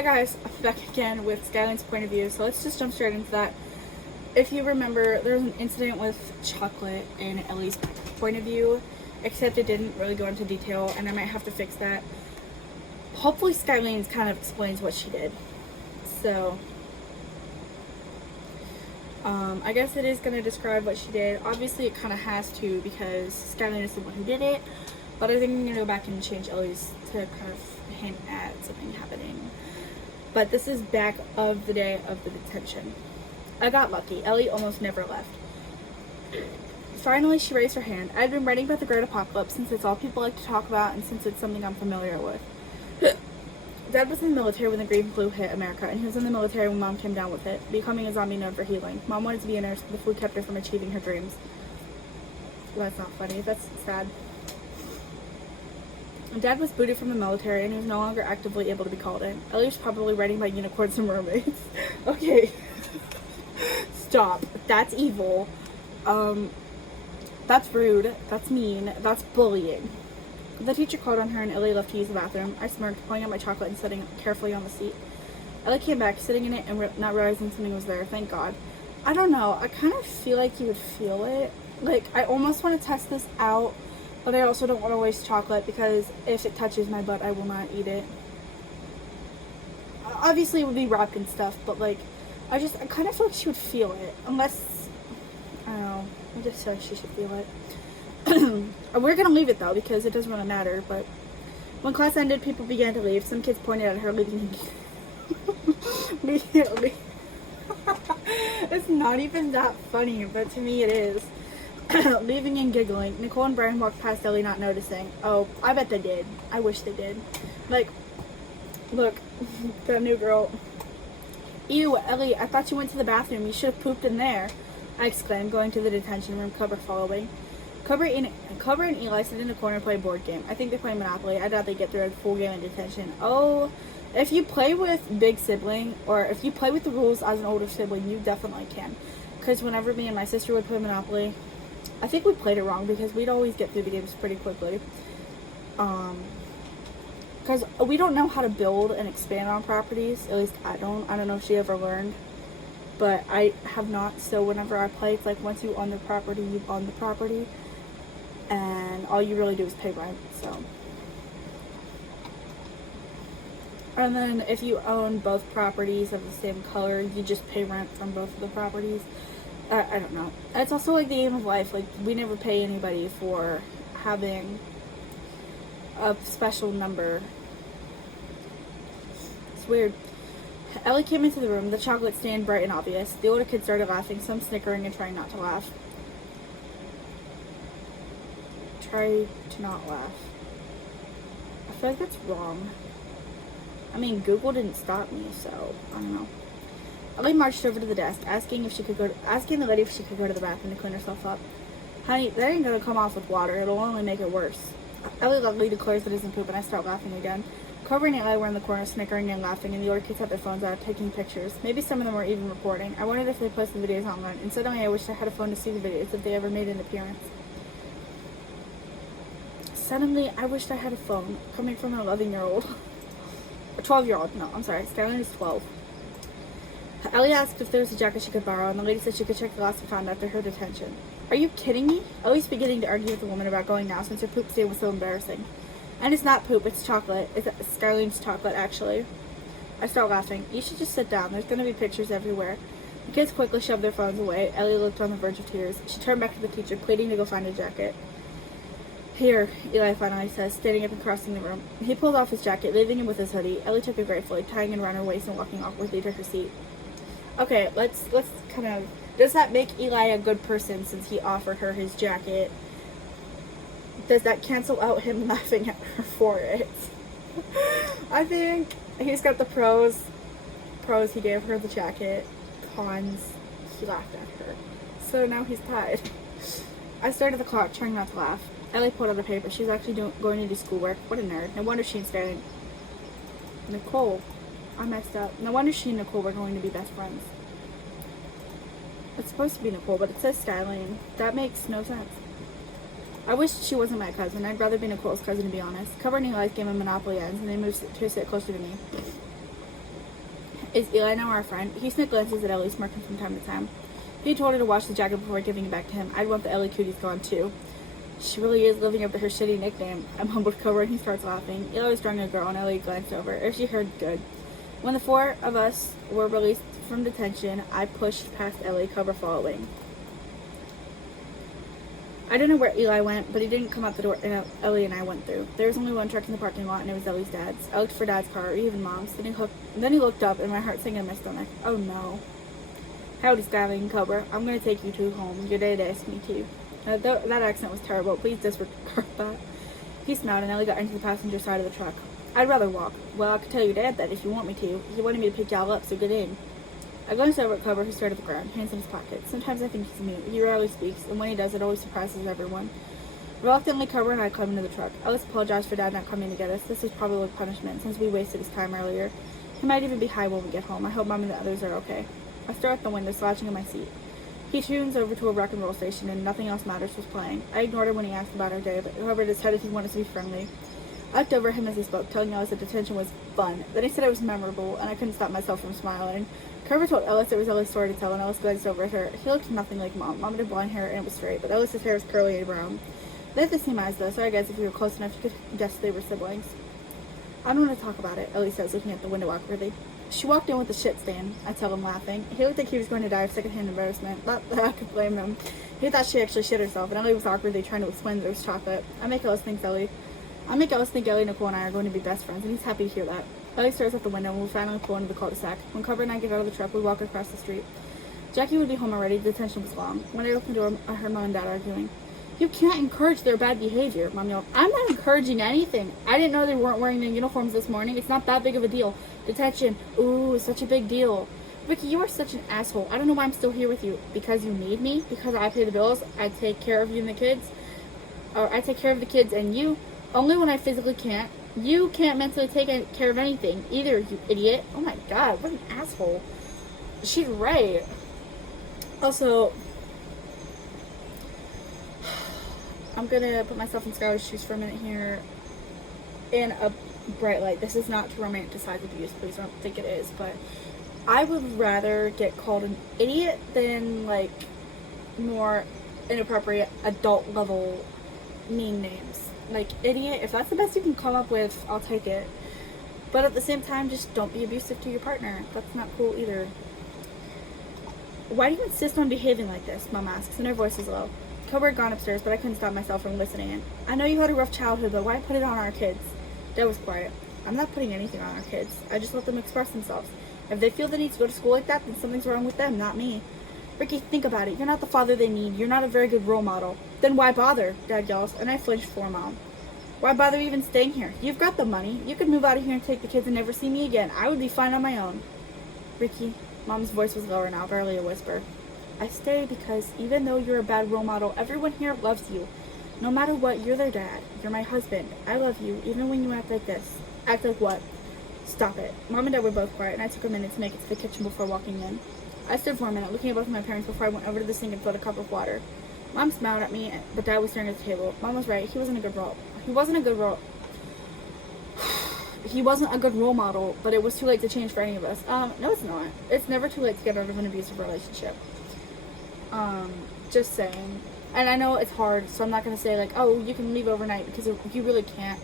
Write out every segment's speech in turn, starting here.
Hi guys, I'm back again with Skylene's point of view, so let's just jump straight into that. If you remember, there was an incident with chocolate in Ellie's point of view, except it didn't really go into detail, and I might have to fix that. Hopefully Skylene kind of explains what she did. So, I guess it is going to describe what she did. Obviously it kind of has to, because Skylene is the one who did it, but I think I'm going to go back and change Ellie's to kind of hint at something happening. But this is back of the day of the detention. I got lucky. Ellie almost never left. Finally, she raised her hand. I had been writing about the Great Apocalypse since it's all people like to talk about and since it's something I'm familiar with. Dad was in the military when the green flu hit America, and he was in the military when Mom came down with it, becoming a zombie known for healing. Mom wanted to be a nurse, but the flu kept her from achieving her dreams. Well, that's not funny. That's sad. Dad was booted from the military, and he was no longer actively able to be called in. Ellie was probably writing about unicorns and mermaids. Okay. Stop. That's evil. That's rude. That's mean. That's bullying. The teacher called on her and Ellie left to use the bathroom. I smirked, pulling out my chocolate and setting it carefully on the seat. Ellie came back, sitting in it and not realizing something was there. Thank God. I don't know. I kind of feel like you would feel it. Like, I almost want to test this out, but I also don't want to waste chocolate because if it touches my butt, I will not eat it. Obviously, it would be wrapped and stuff, but like, I kind of feel like she would feel it. Unless, I don't know. I just feel like she should feel it. We're gonna leave it though because it doesn't really matter. But when class ended, people began to leave. Some kids pointed at her leaving. It's not even that funny, but to me it is. Leaving and giggling. Nicole and Brian walked past Ellie, not noticing. Oh, I bet they did. I wish they did. Like, look, the new girl. Ew, Ellie, I thought you went to the bathroom. You should have pooped in there, I exclaimed, going to the detention room, Cobra following. Cobra and Eli sit in the corner and play a board game. I think they play Monopoly. I doubt they get through a full game in detention. Oh, if you play with big sibling, or if you play with the rules as an older sibling, you definitely can. Because whenever me and my sister would play Monopoly, I think we played it wrong because we'd always get through the games pretty quickly. Because we don't know how to build and expand on properties. At least I don't. I don't know if she ever learned. But I have not. So whenever I play, it's like once you own the property, you own the property. And all you really do is pay rent. So. And then if you own both properties of the same color, you just pay rent from both of the properties. I don't know. It's also like the game of life. Like, we never pay anybody for having a special number. It's weird. Ellie came into the room, the chocolate stand bright and obvious. The older kids started laughing, some snickering and trying not to laugh. Try to not laugh. I feel like that's wrong. I mean, Google didn't stop me, so I don't know. Ellie marched over to the desk, asking the lady if she could go to the bathroom to clean herself up. Honey, that ain't gonna come off with water. It'll only make it worse. Ellie loudly declares it isn't poop, and I start laughing again. Cobra and Eli were in the corner, snickering and laughing, and the older kids had their phones out, taking pictures. Maybe some of them were even recording. I wondered if they posted videos online, and suddenly I wished I had a phone to see the videos if they ever made an appearance. Suddenly, I wished I had a phone, coming from an 11-year-old. A 12-year-old. No, I'm sorry. Skylene is 12. Ellie asked if there was a jacket she could borrow, and the lady said she could check the last we found after her detention. Are you kidding me? Ellie's beginning to argue with the woman about going now since her poop stain was so embarrassing. And it's not poop, it's chocolate. It's Skylene's chocolate, actually. I start laughing. You should just sit down. There's going to be pictures everywhere. The kids quickly shoved their phones away. Ellie looked on the verge of tears. She turned back to the teacher, pleading to go find a jacket. Here, Eli finally says, standing up and crossing the room. He pulled off his jacket, leaving him with his hoodie. Ellie took it gratefully, tying it around her waist and walking awkwardly to her seat. Okay, let's kind of... Does that make Eli a good person since he offered her his jacket? Does that cancel out him laughing at her for it? I think he's got the pros. Pros, he gave her the jacket. Cons, he laughed at her. So now he's tied. I stared at the clock, trying not to laugh. Ellie pulled out the paper. She was actually going to do schoolwork. What a nerd. No wonder she and Skylene... Nicole. I messed up. No wonder she and Nicole were going to be best friends. It's supposed to be Nicole, but it says Skylene. That makes no sense. I wish she wasn't my cousin. I'd rather be Nicole's cousin, to be honest. Covering Eli's game of Monopoly ends, and they moved to sit closer to me. Is Eli now our friend? He snicked glances at Ellie, smirking from time to time. He told her to wash the jacket before giving it back to him. I'd want the Ellie cooties gone too. She really is living up to her shitty nickname. I mumbled cover and he starts laughing. Eli was drawing a girl and Ellie glanced over. If she heard, good. When the four of us were released from detention, I pushed past Ellie, cover following. I don't know where Eli went, but he didn't come out the door Ellie and I went through. There was only one truck in the parking lot, and it was Ellie's dad's. I looked for Dad's car, or even Mom's. Then he looked up, and my heart sank in my stomach. Oh no. Howdy, Skielene and Cobra. I'm going to take you two home. Your dad asked me to. That accent was terrible. Please disregard that. He smiled, and Ellie got into the passenger side of the truck. I'd rather walk. Well, I could tell your dad that if you want me to. He wanted me to pick y'all up, so get in. I glanced over at Cobra, who stared at the ground, hands in his pocket. Sometimes I think he's mute. He rarely speaks, and when he does, it always surprises everyone. Reluctantly, Cobra and I climbed into the truck. Ellis apologized for Dad not coming to get us. This was probably punishment, since we wasted his time earlier. He might even be high when we get home. I hope Mom and the others are okay. I stare out the window, slouching in my seat. He tunes over to a rock and roll station, and Nothing Else Matters was playing. I ignored him when he asked about our day, but however decided he wanted to be friendly. I looked over at him as he spoke, telling Ellis that detention was fun. Then he said it was memorable, and I couldn't stop myself from smiling. Carver told Ellis it was Ellie's story to tell, and Ellis glanced over at her. He looked nothing like Mom. Mom had blonde hair, and it was straight, but Ellis's hair was curly and brown. They had the same eyes, though, so I guess if we were close enough, you could guess they were siblings. I don't want to talk about it, Ellie says, looking at the window awkwardly. She walked in with a shit stand, I tell him, laughing. He looked like he was going to die of secondhand embarrassment. Not that I could blame him. He thought she actually shit herself, and Ellie was awkwardly trying to explain that it was chocolate. I make Ellis think Ellie, Nicole, and I are going to be best friends, and he's happy to hear that. Ellie stares out the window, and we finally pull into the cul-de-sac. When Cobra and I get out of the truck, we walk across the street. Jackie would be home already. The detention was long. When I opened the door, I heard Mom and Dad arguing. You can't encourage their bad behavior, Mom yelled. I'm not encouraging anything. I didn't know they weren't wearing their uniforms this morning. It's not that big of a deal. Detention. Ooh, it's such a big deal. Ricky, you are such an asshole. I don't know why I'm still here with you. Because you need me? Because I pay the bills? I take care of you and the kids? Or I take care of the kids and you? Only when I physically can't. You can't mentally take care of anything either, you idiot. Oh my god, what an asshole. She's right. Also, I'm gonna put myself in Skylar's shoes for a minute here in a bright light. This is not to romanticize abuse, please don't think it is, but I would rather get called an idiot than like more inappropriate adult level mean names. Like, idiot, if that's the best you can come up with, I'll take it. But at the same time, just don't be abusive to your partner. That's not cool either. Why do you insist on behaving like this? Mom asks, and her voice is low. Cobra had gone upstairs, but I couldn't stop myself from listening in. I know you had a rough childhood, but why put it on our kids? Dad was quiet. I'm not putting anything on our kids. I just let them express themselves. If they feel the need to go to school like that, then something's wrong with them, not me. Ricky, think about it. You're not the father they need. You're not a very good role model. Then why bother? Dad yells, and I flinched for Mom. Why bother even staying here? You've got the money. You could move out of here and take the kids and never see me again. I would be fine on my own. Ricky, Mom's voice was lower now, barely a whisper. I stay because even though you're a bad role model, everyone here loves you. No matter what, you're their dad. You're my husband. I love you, even when you act like this. Act like what? Stop it. Mom and Dad were both quiet, and I took a minute to make it to the kitchen before walking in. I stood for a minute, looking at both of my parents before I went over to the sink and filled a cup of water. Mom smiled at me, but Dad was staring at the table. Mom was right. He wasn't a good role model, but it was too late to change for any of us. No, it's not. It's never too late to get out of an abusive relationship. Just saying. And I know it's hard, so I'm not going to say, like, oh, you can leave overnight, because you really can't.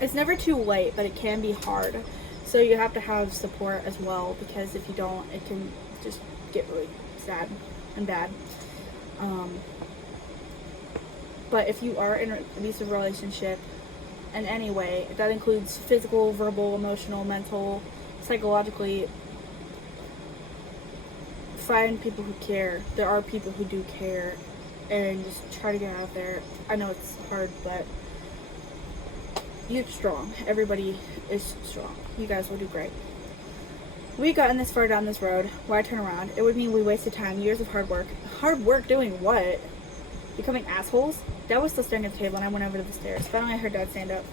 It's never too late, but it can be hard. So you have to have support as well, because if you don't, it can just get really sad and bad. But if you are in an abusive relationship in any way, that includes physical, verbal, emotional, mental, psychologically, find people who care. There are people who do care, and just try to get out there. I know it's hard, but you're strong. Everybody is strong. You guys will do great. We've gotten this far down this road. Why turn around? It would mean we wasted time, years of hard work. Hard work doing what? Becoming assholes? Dad was still staring at the table, and I went over to the stairs. Finally, I heard Dad stand up.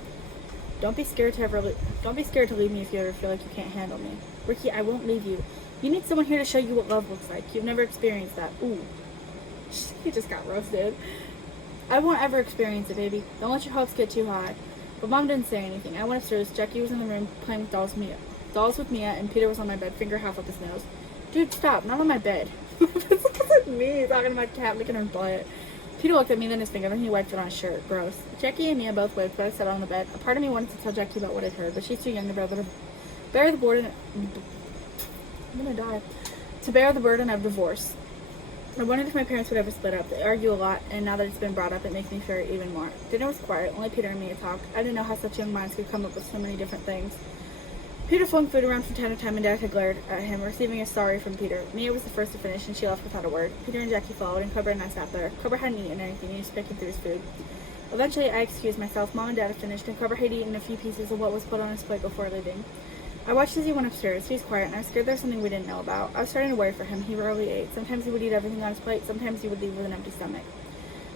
Don't be scared to leave me if you ever feel like you can't handle me. Ricky, I won't leave you. You need someone here to show you what love looks like. You've never experienced that. Ooh. He just got roasted. I won't ever experience it, baby. Don't let your hopes get too high. But Mom didn't say anything. I went upstairs. Jackie was in the room playing with dolls with Mia, and Peter was on my bed, finger half up his nose. Dude, stop! Not on my bed. It's like me talking to my cat, licking her butt. Peter looked at me, then his finger, then he wiped it on his shirt. Gross. Jackie and Mia both waved, but I sat on the bed. A part of me wanted to tell Jackie about what I'd heard, but she's too young to bear the burden. I'm gonna die. To bear the burden of divorce. I wondered if my parents would ever split up. They argue a lot, and now that it's been brought up, it makes me fear it even more. Dinner was quiet. Only Peter and Mia talked. I didn't know how such young minds could come up with so many different things. Peter flung food around from time to time, and Dad had glared at him, receiving a sorry from Peter. Mia was the first to finish, and she left without a word. Peter and Jackie followed, and Cobra and I sat there. Cobra hadn't eaten anything, he was picking through his food. Eventually, I excused myself. Mom and Dad had finished, and Cobra had eaten a few pieces of what was put on his plate before leaving. I watched as he went upstairs. He was quiet, and I was scared there was something we didn't know about. I was starting to worry for him. He rarely ate. Sometimes he would eat everything on his plate. Sometimes he would leave with an empty stomach.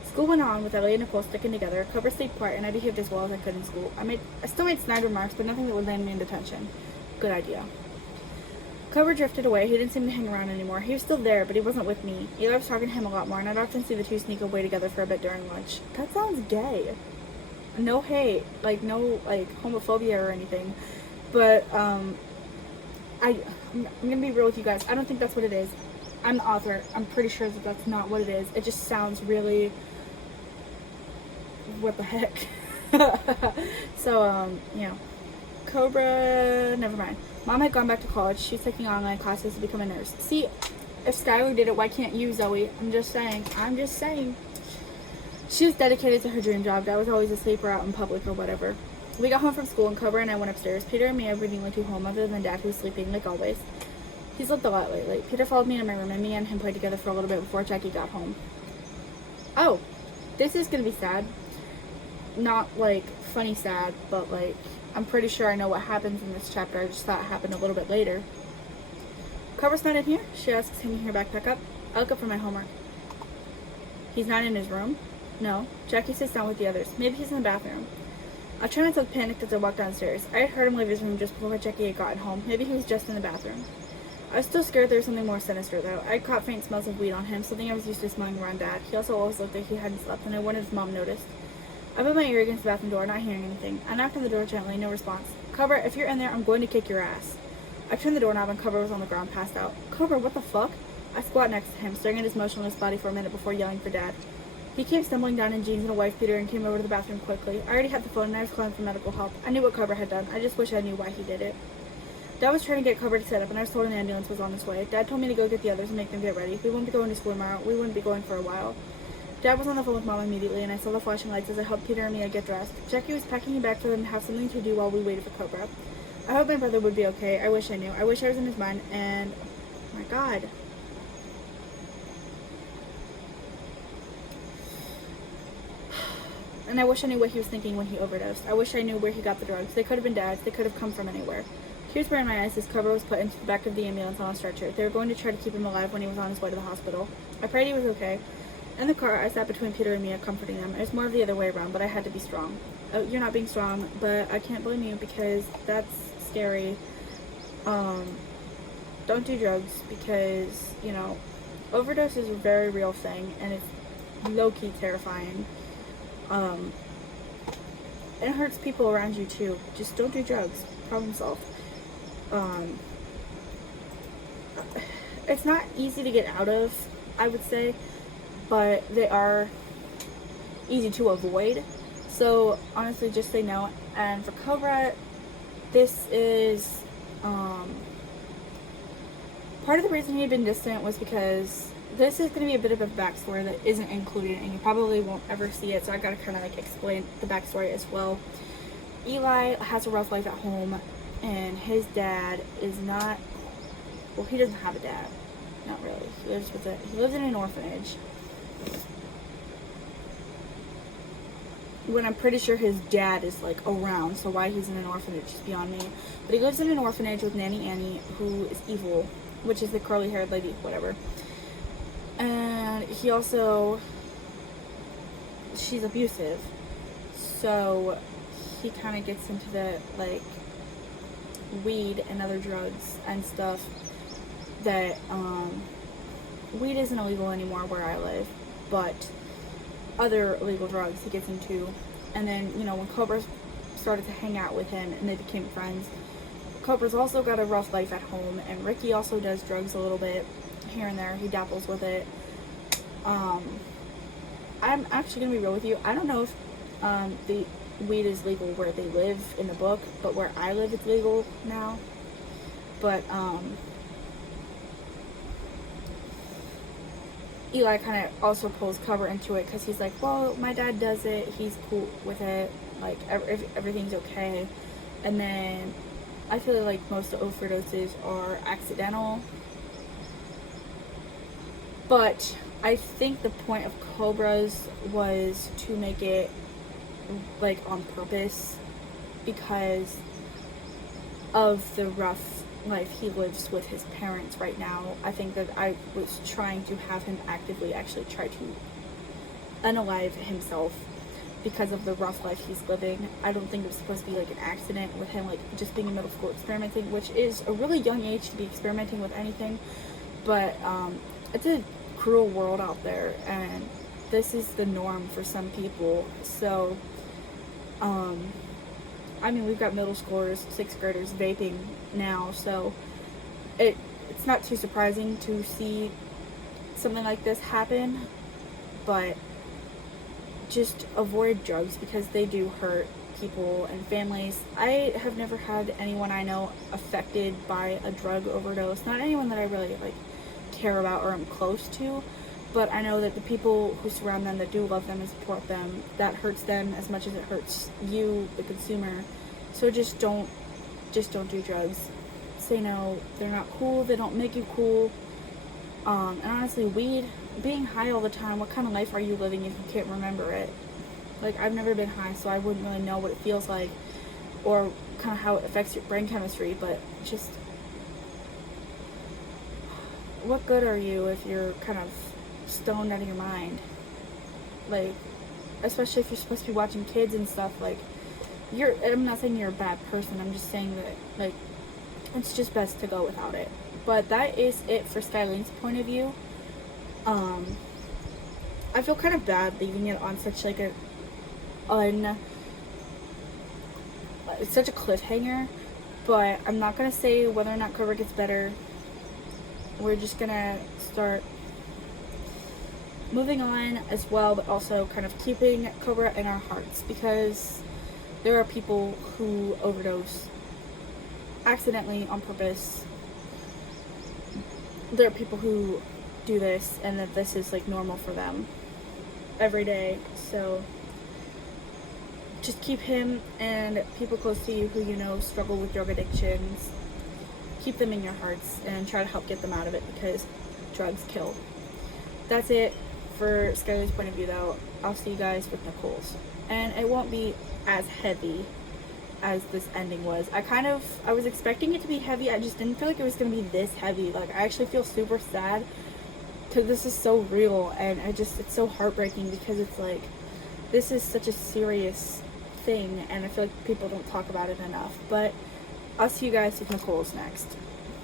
School went on, with Ellie and Nicole sticking together. Cobra stayed quiet, and I behaved as well as I could in school. I still made snide remarks, but nothing that would land me in detention. Good idea. Cobra drifted away. He didn't seem to hang around anymore. He was still there, but he wasn't with me. Eli was talking to him a lot more, and I'd often see the two sneak away together for a bit during lunch. That sounds gay. No hate, no homophobia or anything, but I'm gonna be real with you guys. I don't think that's what it is. I'm the author. I'm pretty sure that that's not what it is. It just sounds really, what the heck. So Cobra, never mind. Mom had gone back to college. She was taking online classes to become a nurse. See, if Skylar did it, why can't you, Zoe? I'm just saying. She was dedicated to her dream job. Dad was always asleep or out in public or whatever. We got home from school, and Cobra and I went upstairs. Peter and Mia were the only two home, other than Dad, who was sleeping, like always. He slept a lot lately. Peter followed me in my room, and Mia and him played together for a little bit before Jackie got home. Oh, this is gonna be sad. Not, funny sad, but, I'm pretty sure I know what happens in this chapter. I just thought it happened a little bit later. Cobra's not in here? She asks, hanging her backpack up. I look up for my homework. He's not in his room? No. Jackie sits down with the others. Maybe he's in the bathroom. I try not to panic as I walk downstairs. I had heard him leave his room just before Jackie had gotten home. Maybe he was just in the bathroom. I was still scared there was something more sinister, though. I caught faint smells of weed on him, something I was used to smelling around Dad. He also always looked like he hadn't slept, and I wondered if Mom noticed. I put my ear against the bathroom door, not hearing anything. I knocked on the door gently, no response. Cobra, if you're in there, I'm going to kick your ass. I turned the doorknob, and Cobra was on the ground, passed out. Cobra, what the fuck? I squat next to him, staring at his motionless body for a minute before yelling for Dad. He came stumbling down in jeans and a wife beater and came over to the bathroom quickly. I already had the phone and I was calling for medical help. I knew what Cobra had done. I just wish I knew why he did it. Dad was trying to get Cobra to set up, and I was told an ambulance was on its way. Dad told me to go get the others and make them get ready. We wouldn't be going to school tomorrow. We wouldn't be going for a while. Dad was on the phone with Mom immediately, and I saw the flashing lights as I helped Peter and Mia get dressed. Jackie was packing a bag for them to have something to do while we waited for Cobra. I hope my brother would be okay. I wish I knew. I wish I was in his mind, and... oh my God. And I wish I knew what he was thinking when he overdosed. I wish I knew where he got the drugs. They could have been Dad's. They could have come from anywhere. Tears were in my eyes as Cobra was put into the back of the ambulance on a stretcher. They were going to try to keep him alive when he was on his way to the hospital. I prayed he was okay. In the car, I sat between Peter and Mia, comforting them. It was more of the other way around, but I had to be strong. Oh, you're not being strong, but I can't blame you because that's scary. Don't do drugs because, overdose is a very real thing, and it's low-key terrifying. It hurts people around you too. Just don't do drugs. Problem solved. It's not easy to get out of, I would say, but they are easy to avoid. So honestly, just say no. And for Cobra, this is part of the reason he had been distant was because this is going to be a bit of a backstory that isn't included, and you probably won't ever see it, so I gotta kind of explain the backstory as well. Eli has a rough life at home, and his dad is not, well, he doesn't have a dad. Not really. He lives in an orphanage. When I'm pretty sure his dad is around, so why he's in an orphanage is beyond me. But he lives in an orphanage with Nanny Annie, who is evil, which is the curly-haired lady, whatever. And he also, she's abusive, so he kind of gets into the weed and other drugs and stuff that weed isn't illegal anymore where I live, but other illegal drugs he gets into. And then when Cobra's started to hang out with him and they became friends. Cobra's also got a rough life at home, and Ricky also does drugs a little bit here and there. He dabbles with it. I'm actually gonna be real with you. I don't know if the weed is legal where they live in the book, but where I live it's legal now. But Eli kind of also pulls Cobra into it because he's like, well, my dad does it, he's cool with it, like everything's okay. And then I feel like most overdoses are accidental, but I think the point of Cobra's was to make it like on purpose because of the rough life he lives with his parents right now. I think that I was trying to have him actively actually try to unalive himself because of the rough life he's living. I don't think it was supposed to be like an accident with him like just being in middle school experimenting, which is a really young age to be experimenting with anything, but it's a cruel world out there and this is the norm for some people. So I mean, we've got middle schoolers, 6th graders vaping now, so it's not too surprising to see something like this happen, but just avoid drugs because they do hurt people and families. I have never had anyone I know affected by a drug overdose, not anyone that I really like care about or am close to, but I know that the people who surround them that do love them and support them, that hurts them as much as it hurts you, the consumer. So just don't do drugs. Say no. They're not cool. They don't make you cool. And honestly, weed, being high all the time, what kind of life are you living if you can't remember it? Like, I've never been high, so I wouldn't really know what it feels like or kind of how it affects your brain chemistry, but just what good are you if you're kind of stoned out of your mind? Like, especially if you're supposed to be watching kids and stuff, like, I'm not saying you're a bad person, I'm just saying that, like, it's just best to go without it. But that is it for Skielene's point of view. I feel kind of bad leaving it on such, like, such a cliffhanger, but I'm not gonna say whether or not Cobra gets better. We're just gonna start moving on as well, but also kind of keeping Cobra in our hearts because there are people who overdose accidentally on purpose. There are people who do this and that this is like normal for them every day. So just keep him and people close to you who you know struggle with drug addictions, keep them in your hearts and try to help get them out of it because drugs kill. That's it for Skylar's point of view though. I'll see you guys with Nicole's. And it won't be as heavy as this ending was. I was expecting it to be heavy. I just didn't feel like it was going to be this heavy. Like, I actually feel super sad because this is so real and it's so heartbreaking because it's like, this is such a serious thing and I feel like people don't talk about it enough. But I'll see you guys with Nicole's next.